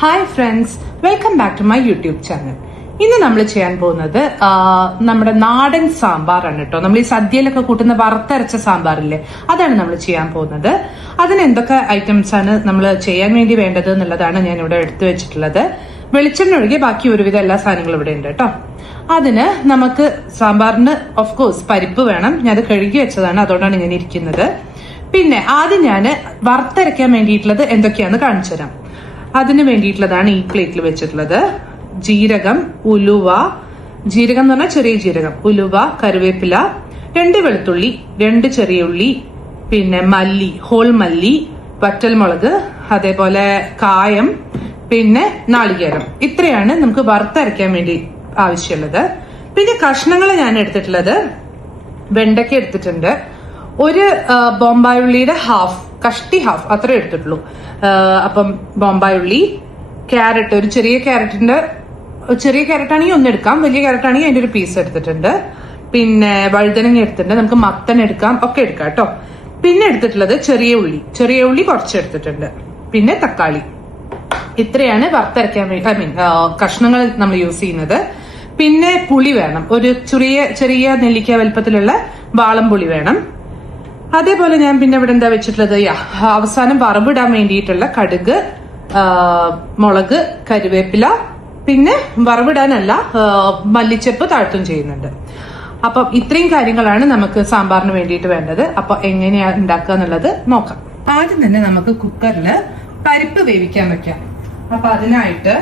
Hi friends, welcome back to my YouTube channel. ഇന്ന് നമ്മൾ ചെയ്യാൻ പോകുന്നത് നമ്മുടെ നാടൻ സാമ്പാറാണ് കേട്ടോ. നമ്മൾ ഈ സദ്യയിലൊക്കെ കൂട്ടുന്ന വറുത്തരച്ച സാമ്പാറില്ലേ, അതാണ് നമ്മൾ ചെയ്യാൻ പോകുന്നത്. അതിന് എന്തൊക്കെ ഐറ്റംസ് ആണ് നമ്മൾ ചെയ്യാൻ വേണ്ടി വേണ്ടത് എന്നുള്ളതാണ് ഞാൻ ഇവിടെ എടുത്തു വെച്ചിട്ടുള്ളത്. വെളിച്ചെണ്ണ ഒഴികെ ബാക്കി ഒരുവിധം എല്ലാ സാധനങ്ങളും ഇവിടെ ഉണ്ട് കേട്ടോ. അതിന് നമുക്ക് സാമ്പാറിന് ഓഫ് കോഴ്സ് പരിപ്പ് വേണം. ഞാൻ അത് കഴുകി വെച്ചതാണ്, അതുകൊണ്ടാണ് ഇങ്ങനെ ഇരിക്കുന്നത്. പിന്നെ ആദ്യം ഞാൻ വറുത്തരയ്ക്കാൻ വേണ്ടിയിട്ടുള്ളത് എന്തൊക്കെയാണെന്ന് കാണിച്ചു തരാം. അതിന് വേണ്ടിയിട്ടുള്ളതാണ് ഈ പ്ലേറ്റിൽ വെച്ചിട്ടുള്ളത്. ജീരകം, ഉലുവ, ജീരകം എന്ന് പറഞ്ഞാൽ ചെറിയ ജീരകം, ഉലുവ, കറിവേപ്പില, 2 വെളുത്തുള്ളി, 2 ചെറിയ ഉള്ളി, പിന്നെ മല്ലി, ഹോൾ മല്ലി, വറ്റൽമുളക്, അതേപോലെ കായം, പിന്നെ നാളികേരം. ഇത്രയാണ് നമുക്ക് വറുത്തരയ്ക്കാൻ വേണ്ടി ആവശ്യമുള്ളത്. പിന്നെ കഷ്ണങ്ങൾ ഞാൻ എടുത്തിട്ടുള്ളത് വെണ്ടയ്ക്ക എടുത്തിട്ടുണ്ട്, ഒരു ബോംബായി ഉള്ളിയുടെ കഷ്ടി ഹാഫ് അത്രേ എടുത്തിട്ടുള്ളൂ. അപ്പം ബോംബായി ഉള്ളി, ക്യാരറ്റ്, ഒരു ചെറിയ ക്യാരറ്റാണെങ്കിൽ ഒന്നെടുക്കാം, വലിയ ക്യാരറ്റാണെങ്കിൽ അതിന്റെ ഒരു പീസ് എടുത്തിട്ടുണ്ട്. പിന്നെ വഴുതനങ്ങ എടുത്തിട്ടുണ്ട്, നമുക്ക് മത്തൻ എടുക്കാം, ഒക്കെ എടുക്കാം കേട്ടോ. പിന്നെ എടുത്തിട്ടുള്ളത് ചെറിയ ഉള്ളി കുറച്ച് എടുത്തിട്ടുണ്ട്. പിന്നെ തക്കാളി. ഇത്രയാണ് വറുത്തരയ്ക്കാൻ വേണ്ടി കഷ്ണങ്ങൾ നമ്മൾ യൂസ് ചെയ്യുന്നത്. പിന്നെ പുളി വേണം, ഒരു ചെറിയ നെല്ലിക്ക വലുപ്പത്തിലുള്ള വാളംപുളി വേണം. അതേപോലെ ഞാൻ പിന്നെ ഇവിടെ എന്താ വെച്ചിട്ടുള്ളത്, അവസാനം വറവിടാൻ വേണ്ടിയിട്ടുള്ള കടുക്, മുളക്, കരിവേപ്പില, പിന്നെ വറവിടാനല്ല മല്ലിച്ചപ്പ് താഴ്ത്തും ചെയ്യുന്നുണ്ട്. അപ്പം ഇത്രയും കാര്യങ്ങളാണ് നമുക്ക് സാമ്പാറിന് വേണ്ടിയിട്ട് വേണ്ടത്. അപ്പൊ എങ്ങനെയാ ഉണ്ടാക്കുക എന്നുള്ളത് നോക്കാം. ആദ്യം തന്നെ നമുക്ക് കുക്കറിൽ പരിപ്പ് വേവിക്കാൻ വെക്കാം. അപ്പൊ അതിനായിട്ട്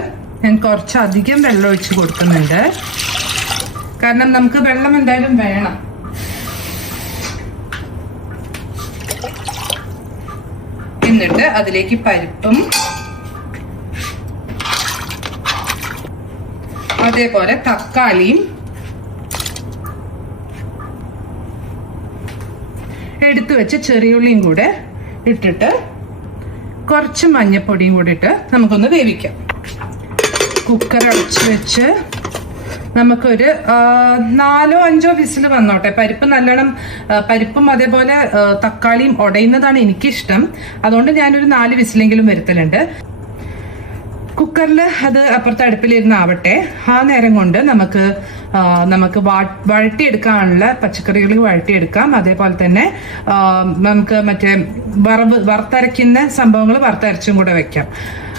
ഞാൻ കുറച്ചധികം വെള്ളം ഒഴിച്ച് കൊടുക്കുന്നുണ്ട്, കാരണം നമുക്ക് വെള്ളം എന്തായാലും വേണം. എന്നിട്ട് അതിലേക്ക് പരിപ്പും അതേപോലെ തക്കാളിയും എടുത്തു വെച്ച് ചെറിയുള്ളിയും കൂടെ ഇട്ടിട്ട് കുറച്ച് മഞ്ഞപ്പൊടിയും കൂടി ഇട്ട് നമുക്കൊന്ന് വേവിക്കാം. കുക്കർ അടച്ചു വെച്ച് നമുക്കൊരു 4-5 വിസിൽ വന്നോട്ടെ. പരിപ്പ് നല്ലോണം, പരിപ്പും അതേപോലെ തക്കാളിയും ഉടയുന്നതാണ് എനിക്കിഷ്ടം, അതുകൊണ്ട് ഞാനൊരു 4 വിസിലെങ്കിലും വരുത്തലുണ്ട്. കുക്കറിൽ അത് അപ്പുറത്തെ അടുപ്പിലിരുന്നാവട്ടെ. ആ നേരം കൊണ്ട് നമുക്ക് വഴട്ടിയെടുക്കാനുള്ള പച്ചക്കറികൾ വഴട്ടിയെടുക്കാം. അതേപോലെ തന്നെ നമുക്ക് മറ്റേ വറുത്തരയ്ക്കുന്ന സംഭവങ്ങൾ വറുത്തരച്ചും കൂടെ വെക്കാം,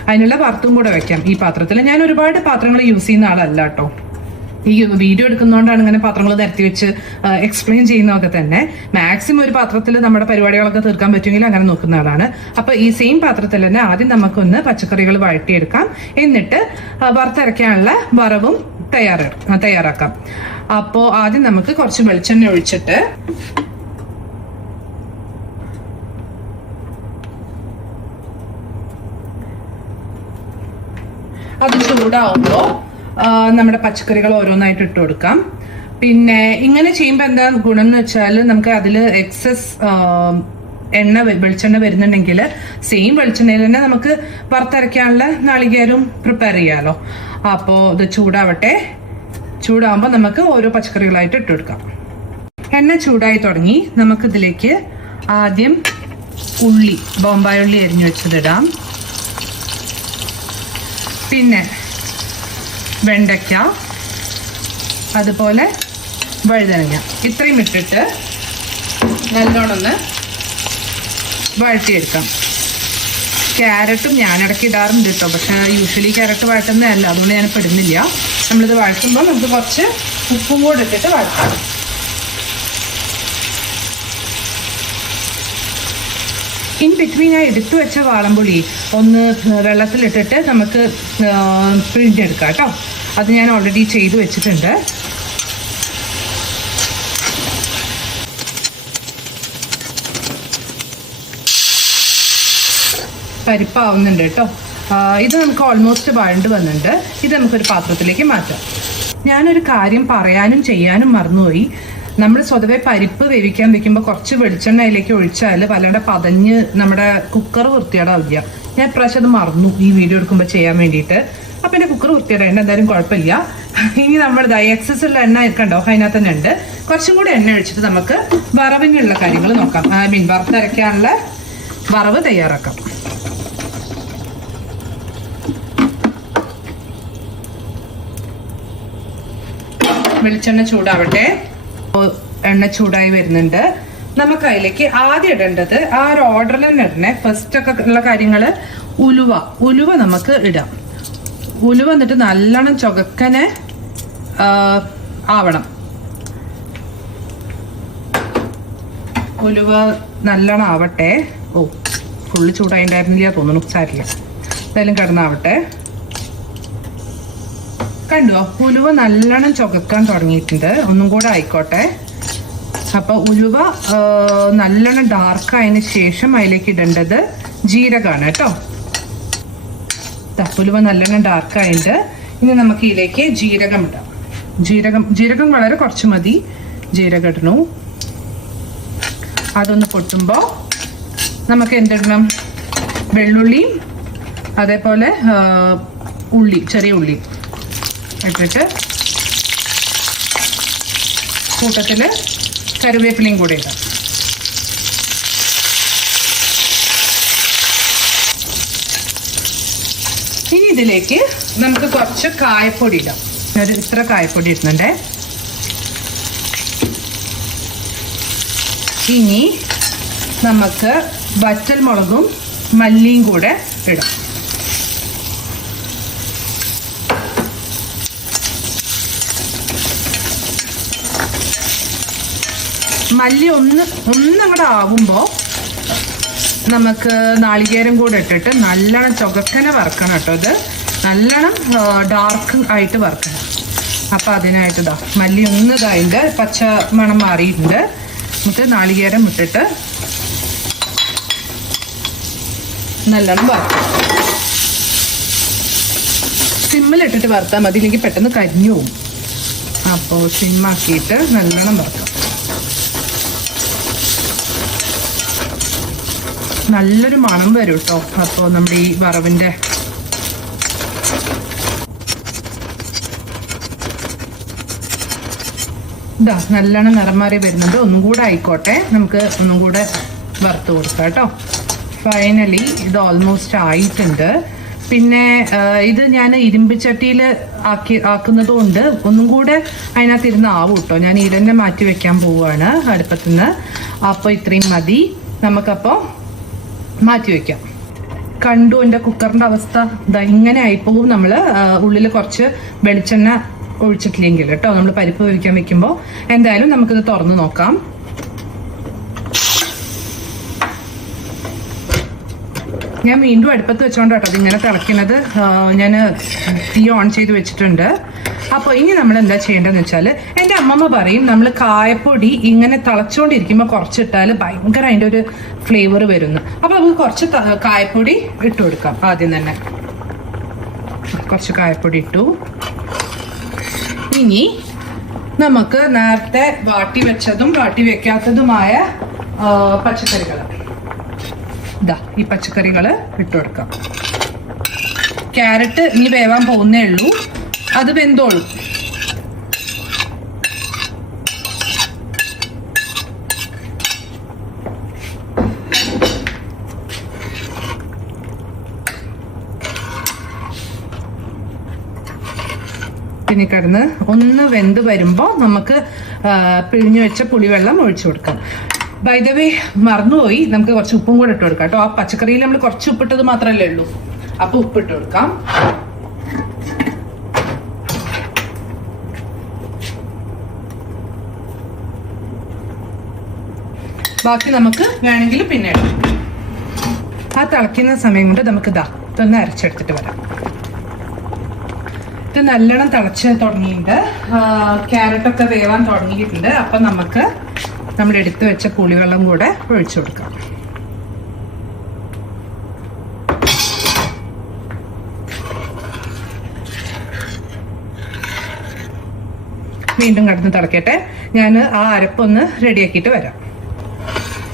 അതിനുള്ള വറുത്തും കൂടെ വെക്കാം ഈ പാത്രത്തിൽ. ഞാൻ ഒരുപാട് പാത്രങ്ങൾ യൂസ് ചെയ്യുന്ന ആളല്ല കേട്ടോ. ഈ വീഡിയോ എടുക്കുന്നതുകൊണ്ടാണ് ഇങ്ങനെ പാത്രങ്ങൾ നിരത്തി വെച്ച് എക്സ്പ്ലെയിൻ ചെയ്യുന്നതൊക്കെ തന്നെ. മാക്സിമം ഒരു പാത്രത്തിൽ നമ്മുടെ പരിപാടികളൊക്കെ തീർക്കാൻ പറ്റുമെങ്കിൽ അങ്ങനെ നോക്കുന്ന ആളാണ്. അപ്പൊ ഈ സെയിം പാത്രത്തിൽ തന്നെ ആദ്യം നമുക്കൊന്ന് പച്ചക്കറികൾ വഴട്ടിയെടുക്കാം, എന്നിട്ട് വറുത്തരയ്ക്കാനുള്ള വറവും തയ്യാറാക്കാം. അപ്പോ ആദ്യം നമുക്ക് കുറച്ച് വെളിച്ചെണ്ണ ഒഴിച്ചിട്ട് അത് ചൂടാവുമ്പോ നമ്മുടെ പച്ചക്കറികൾ ഓരോന്നായിട്ട് ഇട്ട് കൊടുക്കാം. പിന്നെ ഇങ്ങനെ ചെയ്യുമ്പോൾ എന്താ ഗുണം എന്ന് വെച്ചാൽ, നമുക്ക് അതിൽ എക്സസ് വെളിച്ചെണ്ണ വരുന്നുണ്ടെങ്കിൽ സെയിം വെളിച്ചെണ്ണയിൽ തന്നെ നമുക്ക് വറുത്തരയ്ക്കാനുള്ള നാളികേരവും പ്രിപ്പയർ ചെയ്യാലോ. അപ്പോൾ ഇത് ചൂടാവുമ്പോൾ നമുക്ക് ഓരോ പച്ചക്കറികളായിട്ട് ഇട്ട് കൊടുക്കാം. എണ്ണ ചൂടായി തുടങ്ങി. നമുക്കിതിലേക്ക് ആദ്യം ബോംബായി ഉള്ളി അരിഞ്ഞു വെച്ചതിടാം. പിന്നെ വെണ്ടയ്ക്ക, അതുപോലെ വഴുതനങ്ങ, ഇത്രയും ഇട്ടിട്ട് നല്ലോണം ഒന്ന് വഴറ്റിയെടുക്കാം. ക്യാരറ്റും ഞാനിടയ്ക്ക് ഇടാറുണ്ട് കേട്ടോ, പക്ഷെ യൂഷ്വലി ക്യാരറ്റ് വഴറ്റുന്നതല്ല, അതുകൊണ്ട് ഞാനിപ്പോൾ ഇടുന്നില്ല. നമ്മളിത് വഴറ്റുമ്പോൾ നമുക്ക് കുറച്ച് ഉപ്പും കൂടെ ഇട്ടിട്ട് വഴറ്റാം. ഇൻ ബിറ്റ്വീൻ ആ എടുത്തു വെച്ച വാളംപുളി ഒന്ന് വെള്ളത്തിലിട്ടിട്ട് നമുക്ക് പിഴിഞ്ഞെടുക്കാം കേട്ടോ. അത് ഞാൻ ഓൾറെഡി ചെയ്തു വെച്ചിട്ടുണ്ട്. പരിപ്പാവുന്നുണ്ട് കേട്ടോ. ഇത് നമുക്ക് ഓൾമോസ്റ്റ് വഴണ്ട് വന്നിട്ടുണ്ട്. ഇത് നമുക്കൊരു പാത്രത്തിലേക്ക് മാറ്റാം. ഞാനൊരു കാര്യം പറയാനും ചെയ്യാനും മറന്നുപോയി. നമ്മൾ സ്വതവേ പരിപ്പ് വേവിക്കാൻ വെക്കുമ്പോൾ കുറച്ച് വെളിച്ചെണ്ണ അതിലേക്ക് ഒഴിച്ചാൽ വല്ലാണ്ട് പതഞ്ഞ് നമ്മുടെ കുക്കർ വൃത്തികേടാവില്ല. ഞാൻ ഇപ്രാവശ്യം അത് മറന്നു ഈ വീഡിയോ എടുക്കുമ്പോൾ ചെയ്യാൻ വേണ്ടിയിട്ട്. അപ്പം എൻ്റെ കുക്കർ വൃത്തികേടായിട്ട് എന്തായാലും കുഴപ്പമില്ല. ഇനി നമ്മൾ എക്സസ് ഉള്ള എണ്ണ കണ്ടോ, അതിനകത്ത് തന്നെ ഉണ്ട്. കുറച്ചും കൂടി എണ്ണ ഒഴിച്ചിട്ട് നമുക്ക് വറവിനുള്ള കാര്യങ്ങൾ നോക്കാം. വറുത്തരയ്ക്കാനുള്ള വറവ് തയ്യാറാക്കാം. വെളിച്ചെണ്ണ ചൂടാവട്ടെ. എണ്ണ ചൂടായി വരുന്നുണ്ട്. നമുക്ക് അതിലേക്ക് ആദ്യം ഇടേണ്ടത് ആ ഒരു ഓർഡറിൽ തന്നെ ഇടണേ. ഫസ്റ്റ് ഒക്കെ ഉള്ള കാര്യങ്ങള് ഉലുവ നമുക്ക് ഇടാം. ഉലുവ എന്നിട്ട് നല്ലോണം ചുവക്കനെ ആവണം. ഉലുവ നല്ലോണം ആവട്ടെ. ഫുള്ള് ചൂടായിണ്ടായിരുന്നില്ല തോന്നുന്നു, സാരില്ല. എന്തായാലും കിടന്നാവട്ടെ. കണ്ടോ, ഉലുവ നല്ലോണം ചുവക്കാൻ തുടങ്ങിയിട്ടുണ്ട്. ഒന്നും കൂടെ ആയിക്കോട്ടെ. അപ്പൊ ഉലുവ നല്ലോണം ഡാർക്ക് ആയതിനു ശേഷം അതിലേക്ക് ഇടേണ്ടത് ജീരകമാണ് കേട്ടോ. ഉലുവ നല്ലോണം ഡാർക്ക് ആയിട്ട് ഇനി നമുക്ക് ഇതിലേക്ക് ജീരകം ഇടാം. ജീരകം വളരെ കുറച്ച് മതി. ജീരകം ഇടണു. അതൊന്ന് പൊട്ടുമ്പോ നമുക്ക് എന്തിടണം? വെള്ളുള്ളിയും അതേപോലെ ചെറിയ ഉള്ളി ഇട്ടിട്ട് കൂട്ടത്തില് കറിവേപ്പിലയും കൂടെ ഇടാം. ഇനി ഇതിലേക്ക് നമുക്ക് കുറച്ച് കായപ്പൊടി ഇടാം. ഇത്ര കായപ്പൊടി ഇടുന്നുണ്ടേ. ഇനി നമുക്ക് വറ്റൽ മുളകും മല്ലിയും കൂടെ ഇടാം. മല്ലി അങ്ങോട്ട് ആവുമ്പോൾ നമുക്ക് നാളികേരം കൂടെ ഇട്ടിട്ട് നല്ലോണം ചുവക്കനെ വറുക്കണം കേട്ടോ. ഇത് നല്ലോണം ഡാർക്ക് ആയിട്ട് വറുക്കണം. അപ്പം അതിനായിട്ട് മല്ലി അതിൻ്റെ പച്ച മണം മാറിയിട്ടുണ്ട്. എന്നിട്ട് നാളികേരം ഇട്ടിട്ട് നല്ലോണം വറുക്കും. സിമ്മിലിട്ടിട്ട് വറുത്താൽ മതി, ഇല്ലെങ്കിൽ പെട്ടെന്ന് കരിഞ്ഞു പോകും. അപ്പോൾ സിമ്മാക്കിയിട്ട് നല്ലോണം വറുക്കാം. നല്ലൊരു മണം വരും കേട്ടോ. അപ്പോൾ നമ്മുടെ ഈ വറവിൻ്റെ നല്ലോണം നിറം മാറി വരുന്നുണ്ട്. ഒന്നും കൂടെ ആയിക്കോട്ടെ. നമുക്ക് ഒന്നും കൂടെ വറുത്ത് കൊടുക്കാം കേട്ടോ. ഫൈനലി ഇത് ഓൾമോസ്റ്റ് ആയിട്ടുണ്ട്. പിന്നെ ഇത് ഞാൻ ഇരുമ്പ് ചട്ടിയിൽ ആക്കുന്നത് കൊണ്ട് ഒന്നും കൂടെ അതിനകത്ത് ഇരുന്ന് ആവും കേട്ടോ. ഞാൻ ഇരന്നെ മാറ്റി വെക്കാൻ പോവുകയാണ് അടുപ്പത്തുനിന്ന്. അപ്പോൾ ഇത്രയും മതി. നമുക്കപ്പോൾ മാറ്റി വെക്കാം. കണ്ടു എൻ്റെ കുക്കറിൻ്റെ അവസ്ഥ. ഇങ്ങനെ ആയിപ്പോവും. നമ്മൾ ഉള്ളിൽ കുറച്ച് വെളിച്ചെണ്ണ ഒഴിച്ചിട്ടില്ലെങ്കിൽ കേട്ടോ, നമ്മൾ പരിപ്പ് വേവിക്കാൻ വെക്കുമ്പോൾ. എന്തായാലും നമുക്കിത് തുറന്ന് നോക്കാം. ഞാൻ വീണ്ടും അടുപ്പത്ത് വെച്ചോണ്ട് കേട്ടോ അതിങ്ങനെ തിളയ്ക്കുന്നത്. ഞാൻ തീ ഓൺ ചെയ്ത് വെച്ചിട്ടുണ്ട്. അപ്പോൾ ഇനി നമ്മൾ എന്താ ചെയ്യേണ്ടതെന്ന് വെച്ചാൽ, എൻ്റെ അമ്മമ്മ പറയും നമ്മൾ കായപ്പൊടി ഇങ്ങനെ തിളച്ചുകൊണ്ടിരിക്കുമ്പോൾ കുറച്ചിട്ടാൽ ഭയങ്കര അതിൻ്റെ ഒരു ഫ്ലേവർ വരുന്നു. അപ്പോൾ നമുക്ക് കുറച്ച് കായപ്പൊടി ഇട്ട് കൊടുക്കാം. ആദ്യം തന്നെ കുറച്ച് കായപ്പൊടി ഇട്ടു. ഇനി നമുക്ക് നേരത്തെ വാട്ടി വെച്ചതും വാട്ടി വെക്കാത്തതുമായ പച്ചക്കറികൾ, ഈ പച്ചക്കറികൾ ഇട്ട് കൊടുക്കാം. ക്യാരറ്റ് ഇനി വേവാൻ പോകുന്നേ ഉള്ളൂ, അത് വെന്തോളും. പിന്നെ കിടന്ന് ഒന്ന് വെന്ത് വരുമ്പോൾ നമുക്ക് പിഴിഞ്ഞു വെച്ച പുളിവെള്ളം ഒഴിച്ചു കൊടുക്കാം. ബൈ ദ വേ മറന്നുപോയി, നമുക്ക് കുറച്ച് ഉപ്പും കൂടെ ഇട്ട് കൊടുക്കാം കേട്ടോ. ആ പച്ചക്കറിയിൽ നമ്മൾ കുറച്ച് ഉപ്പിട്ടത് മാത്രമല്ലേ ഉള്ളൂ. അപ്പൊ ഉപ്പിട്ട് കൊടുക്കാം. ബാക്കി നമുക്ക് വേണമെങ്കിൽ പിന്നെ ഇടാം. ആ തിളയ്ക്കുന്ന സമയം കൊണ്ട് നമുക്ക് ഇതൊന്ന് അരച്ചെടുത്തിട്ട് വരാം. ഇത് നല്ലോണം തിളച്ച് തുടങ്ങിയിട്ടുണ്ട്. ക്യാരറ്റൊക്കെ വേവാൻ തുടങ്ങിയിട്ടുണ്ട്. അപ്പം നമുക്ക് നമ്മൾ എടുത്തു വെച്ച പുളിവെള്ളം കൂടെ ഒഴിച്ചു കൊടുക്കാം. വീണ്ടും കിടന്ന് തിളക്കട്ടെ. ഞാൻ ആ അരപ്പൊന്ന് റെഡിയാക്കിയിട്ട് വരാം.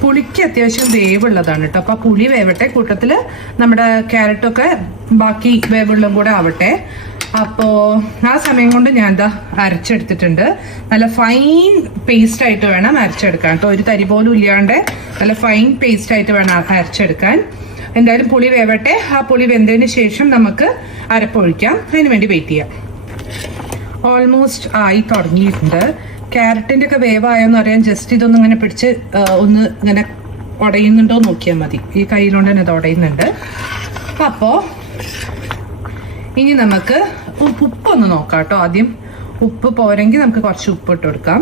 പുളിക്ക് അത്യാവശ്യം വേവുള്ളതാണ് കേട്ടോ. അപ്പോൾ പുളി വേവട്ടെ, കൂട്ടത്തിൽ നമ്മുടെ ക്യാരറ്റൊക്കെ ബാക്കി വേവുള്ളതും കൂടെ ആവട്ടെ. അപ്പോൾ ആ സമയം കൊണ്ട് ഞാൻ അരച്ചെടുത്തിട്ടുണ്ട്. നല്ല ഫൈൻ പേസ്റ്റ് ആയിട്ട് വേണം അരച്ചെടുക്കാൻ കേട്ടോ. ഒരു തരി പോലും ഇല്ലാണ്ട് നല്ല ഫൈൻ പേസ്റ്റ് ആയിട്ട് വേണം അരച്ചെടുക്കാൻ. എന്തായാലും പുളി വേവട്ടെ. ആ പുളി വെന്തതിന് ശേഷം നമുക്ക് അരപ്പൊഴിക്കാം. അതിന് വേണ്ടി വെയിറ്റ് ചെയ്യാം. ഓൾമോസ്റ്റ് ആയി തുടങ്ങിയിട്ടുണ്ട്. ക്യാരറ്റിന്റെ ഒക്കെ വേവായോന്ന് അറിയാൻ ജസ്റ്റ് ഇതൊന്നും ഇങ്ങനെ പിടിച്ച് ഒന്ന് ഇങ്ങനെ ഉടയുന്നുണ്ടോ നോക്കിയാൽ മതി. ഈ കയ്യിലോണ്ട് തന്നെ ഇത് ഉടയുന്നുണ്ട്. അപ്പോൾ ഇനി നമുക്ക് ഉപ്പൊന്ന് നോക്കാം കേട്ടോ. ആദ്യം ഉപ്പ് പോരെങ്കിൽ നമുക്ക് കുറച്ച് ഉപ്പ് ഇട്ട് കൊടുക്കാം.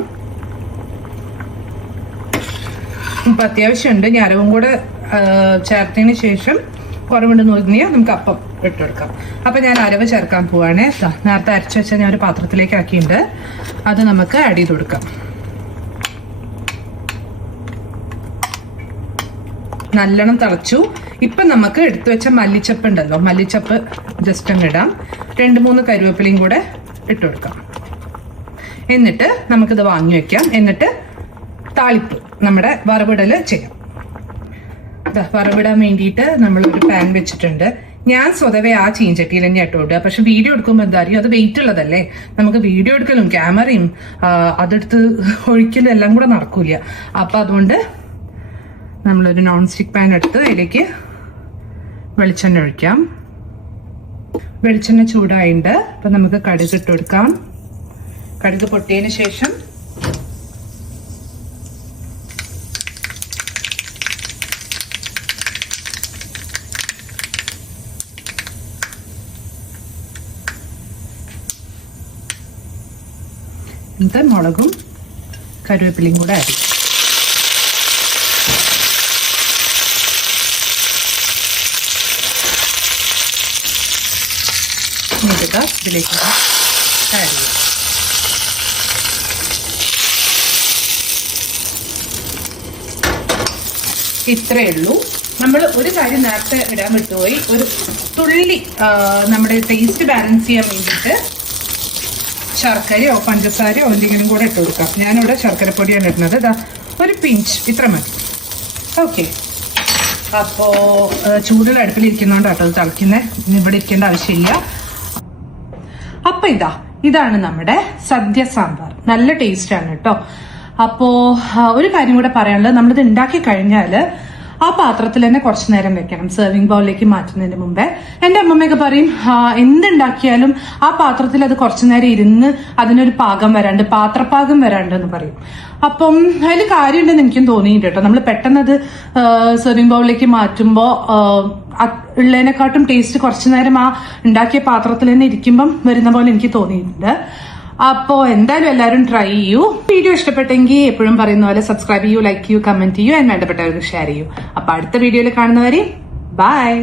ഉപ്പ് അത്യാവശ്യമുണ്ട്. ഞാൻ അരവും കൂടെ ചേർത്തതിന് ശേഷം കുറവുണ്ട് നോക്കിയാൽ നമുക്ക് അപ്പം ഇട്ട് കൊടുക്കാം. അപ്പം ഞാൻ അരവ് ചേർക്കാൻ പോവാണ്. നേരത്തെ അരച്ച് വെച്ചാൽ ഞാൻ ഒരു പാത്രത്തിലേക്ക് ആക്കിയിട്ടുണ്ട്. അത് നമുക്ക് ആഡ് ചെയ്ത് കൊടുക്കാം. നല്ലോണം തിളച്ചു. ഇപ്പം നമുക്ക് എടുത്തു വെച്ച മല്ലിച്ചപ്പ് ഉണ്ടല്ലോ, മല്ലിച്ചപ്പ് ജസ്റ്റ് അങ്ങ് ഇടാം. 2-3 കരുവേപ്പിലയും കൂടെ ഇട്ട് കൊടുക്കാം. എന്നിട്ട് നമുക്കിത് വാങ്ങി വെക്കാം. എന്നിട്ട് താളിപ്പ് നമ്മുടെ വറവിടൽ ചെയ്യാം. വറവിടാൻ വേണ്ടിയിട്ട് നമ്മളൊരു പാൻ വെച്ചിട്ടുണ്ട്. ഞാൻ സ്വതവേ ആ ചീഞ്ചട്ടിയിൽ തന്നെ ഇട്ടോടുക. പക്ഷെ വീഡിയോ എടുക്കുമ്പോൾ എന്താ അറിയും, അത് വെയിറ്റ് ഉള്ളതല്ലേ, നമുക്ക് വീഡിയോ എടുക്കലും ക്യാമറയും അതെടുത്ത് ഒഴിക്കലും എല്ലാം കൂടെ നടക്കൂല. അപ്പൊ അതുകൊണ്ട് നമ്മളൊരു നോൺ സ്റ്റിക്ക് പാൻ എടുത്ത് അതിലേക്ക് വെളിച്ചെണ്ണ ഒഴിക്കാം. വെളിച്ചെണ്ണ ചൂടായിട്ടുണ്ട്. അപ്പൊ നമുക്ക് കടുക് ഇട്ട് കൊടുക്കാം. കടുക് പൊട്ടിയതിന് ശേഷം എന്നിട്ട് മുളകും കരുവേപ്പിലയും കൂടെ ആഡ് ചെയ്യും. ഇതിലേക്ക് ആഡ് ചെയ്യും. ഇത്രയേ ഉള്ളൂ. നമ്മൾ ഒരു കാര്യം നേരത്തെ ഇടാൻ വിട്ടുപോയി, ഒരു തുള്ളി നമ്മുടെ ടേസ്റ്റ് ബാലൻസ് ചെയ്യാൻ വേണ്ടിയിട്ട് ശർക്കരയോ പഞ്ചസാരയോ എന്തെങ്കിലും കൂടെ ഇട്ട് കൊടുക്കാം. ഞാനിവിടെ ശർക്കരപ്പൊടിയാണ് ഇടുന്നത്. ഇതാ ഒരു പിഞ്ച്, ഇത്ര മതി. ഓക്കെ. അപ്പോൾ ചൂടുള്ള അടുപ്പിലിരിക്കുന്നതുകൊണ്ട് കേട്ടോ തിളയ്ക്കുന്നത്, ഇവിടെ ഇരിക്കേണ്ട ആവശ്യമില്ല. അപ്പൊ ഇതാണ് നമ്മുടെ സദ്യ സാമ്പാർ. നല്ല ടേസ്റ്റ് ആണ് കേട്ടോ. അപ്പോ ഒരു കാര്യം കൂടെ പറയാനുള്ളത്, നമ്മളിത് ഉണ്ടാക്കി കഴിഞ്ഞാല് ആ പാത്രത്തിൽ തന്നെ കുറച്ചു നേരം വെക്കണം, സെർവിങ് ബൗളിലേക്ക് മാറ്റുന്നതിന് മുമ്പേ. എന്റെ അമ്മമ്മയൊക്കെ പറയും എന്തുണ്ടാക്കിയാലും ആ പാത്രത്തിൽ അത് കുറച്ചു നേരം ഇരുന്ന് അതിനൊരു പാകം വരാണ്ട്, പാത്രപ്പാകം വരാണ്ട് എന്ന് പറയും. അപ്പം അതിൽ കാര്യമുണ്ടെന്ന് എനിക്കും തോന്നിയിട്ടുണ്ട് കേട്ടോ. നമ്മൾ പെട്ടെന്ന് അത് സെർവിങ് ബൗളിലേക്ക് മാറ്റുമ്പോൾ ഉള്ളതിനെക്കാട്ടും ടേസ്റ്റ് കുറച്ചു നേരം ആ ഉണ്ടാക്കിയ പാത്രത്തിൽ തന്നെ ഇരിക്കുമ്പം വരുന്ന പോലെ എനിക്ക് തോന്നിയിട്ടുണ്ട്. അപ്പോ എന്തായാലും എല്ലാവരും ട്രൈ ചെയ്യൂ. വീഡിയോ ഇഷ്ടപ്പെട്ടെങ്കിൽ എപ്പോഴും പറയുന്ന പോലെ സബ്സ്ക്രൈബ് ചെയ്യൂ, ലൈക്ക് ചെയ്യൂ, കമന്റ് ചെയ്യൂ, വേണ്ടപ്പെട്ടവർക്ക് ഷെയർ ചെയ്യൂ. അപ്പൊ അടുത്ത വീഡിയോയിൽ കാണുന്നവരെ ബൈ.